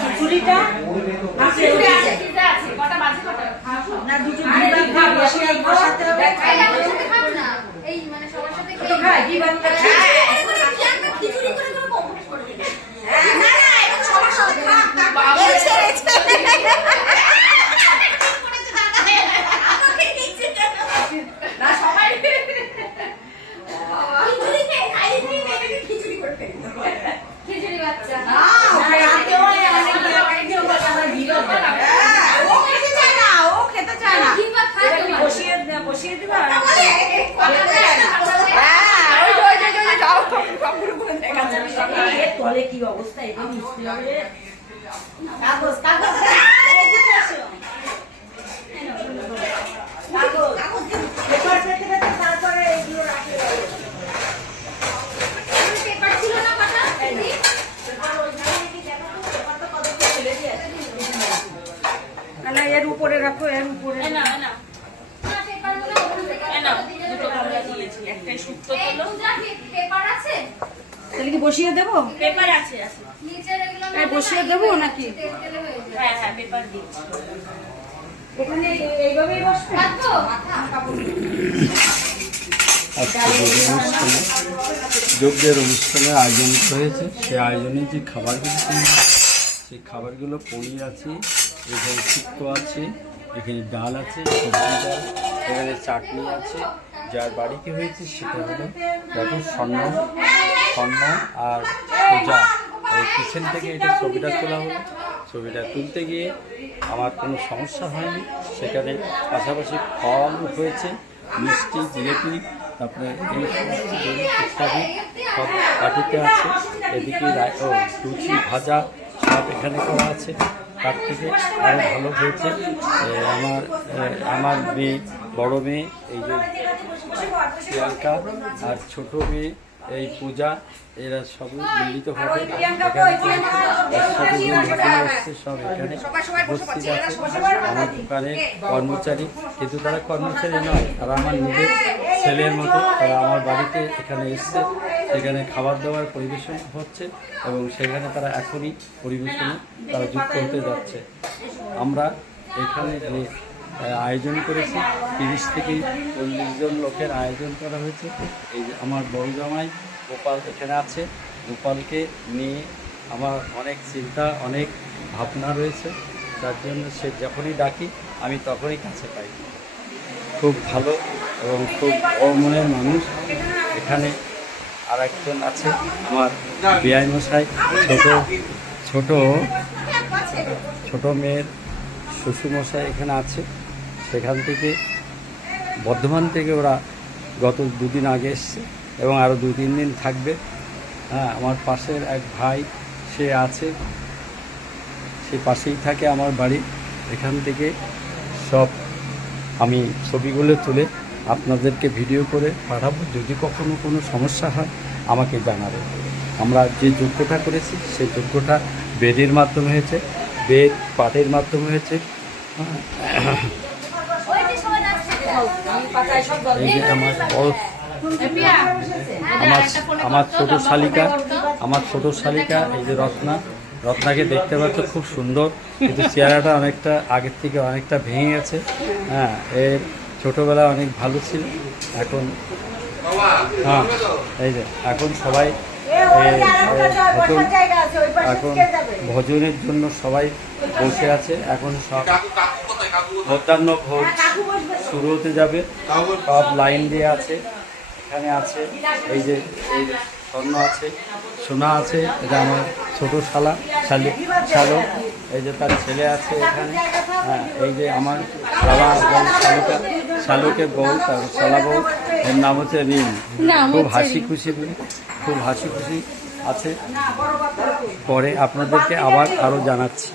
খিচুড়িটা কি অবস্থা এর উপরে রাখো, এর উপরে তাহলে কি বসিয়ে দেবো? পেপার আছে বসিয়ে দেবো নাকি? হ্যাঁ হ্যাঁ পেপার দিচ্ছি। এখানে এইভাবেই বসবে। যজ্ঞের অনুষ্ঠানে আয়োজন হয়েছে, সেই আয়োজনে যে খাবারগুলো সেই খাবারগুলো পড়িয়ে আছে। এখানে শুক্তো আছে, এখানে ডাল আছে, সবজি ডাল, এখানে চাটনি আছে। যার বাড়িতে হয়েছে সেটা হলো দেখো স্বর্ণ আর পূজা। এই কিচেন থেকে এটা ছবিটা তোলা হলো। ছবিটা তুলতে গিয়ে আমার কোনো সমস্যা হয়নি। সেখানে পাশাপাশি ফল হয়েছে, মিষ্টি, জিলেপি, তারপরে এই সমস্ত ইত্যাদি সব বাটিতে আছে। এদিকে লুচি, ভাজা সব এখানে করা আছে। তার থেকে আরও ভালো হয়েছে আমার মেয়ে, বড় মেয়ে এই যে প্রিয়াঙ্কা আর ছোট মেয়ে এই পূজা, এরা সবই মিলিতভাবে সব এখানে উপস্থিত আছে। আমার দোকানের কর্মচারী, কিন্তু তারা কর্মচারী নয়, তারা আমার নিজের ছেলের মতো। তারা আমার বাড়িতে এখানে এসছে, সেখানে খাবার দাবার পরিবেশন হচ্ছে এবং সেখানে তারা এখনই পরিবেশনে তারা যুক্ত হতে যাচ্ছে। আমরা এখানে যে আয়োজন করেছি 30 থেকে 40 জন লোকের আয়োজন করা হয়েছে। এই যে আমার বড় জামাই গোপাল এখানে আছে। গোপালকে নিয়ে আমার অনেক চিন্তা, অনেক ভাবনা রয়েছে, যার জন্য সে যখনই ডাকি আমি তখনই কাছে পাই। খুব ভালো এবং খুব মনের মানুষ। এখানে আর একজন আছে আমার বিআই মশাই, ছোট মেয়ের শ্বশুরমশাই এখানে আছে। সেখান থেকে বর্ধমান থেকে ওরা গত 2 দিন আগে এসছে এবং আরও 2-3 দিন থাকবে। হ্যাঁ, আমার পাশের এক ভাই সে আছে, সে পাশেই থাকে আমার বাড়ি। এখান থেকে সব আমি ছবিগুলো তুলে আপনাদেরকে ভিডিও করে পাঠাবো। যদি কখনো কোনো সমস্যা হয় আমাকে জানাবে। আমরা যে যজ্ঞটা করেছি সেই যজ্ঞটা বেদের মাধ্যমে হয়েছে, বেদ পাঠের মাধ্যমে হয়েছে। এই যে আমার ছোট শালিকা এই যে রত্নাকে দেখতে পাচ্ছ, খুব সুন্দর, কিন্তু চেহারাটা অনেকটা আগের থেকে অনেকটা ভেঙে গেছে। হ্যাঁ, এর ছোটোবেলা অনেক ভালো ছিল। এখন এই যে এখন সবাই এখন ভোজনের জন্য সবাই বসে আছে। এখন সব মধ্যাহ্ন ভোজ শুরু হতে যাবে, সব লাইন দিয়ে আছে। এখানে আছে এই যে স্বর্ণ আছে, সোনা আছে, এটা আমার ছোটো শালক, এই যে তার ছেলে আছে এখানে। হ্যাঁ, এই যে আমার শালা এবং শালকের বউ, তারপর শালা বউ, এর নাম হচ্ছে রিম। খুব হাসি খুশি আছে। পরে আপনাদেরকে আবার আরও জানাচ্ছি।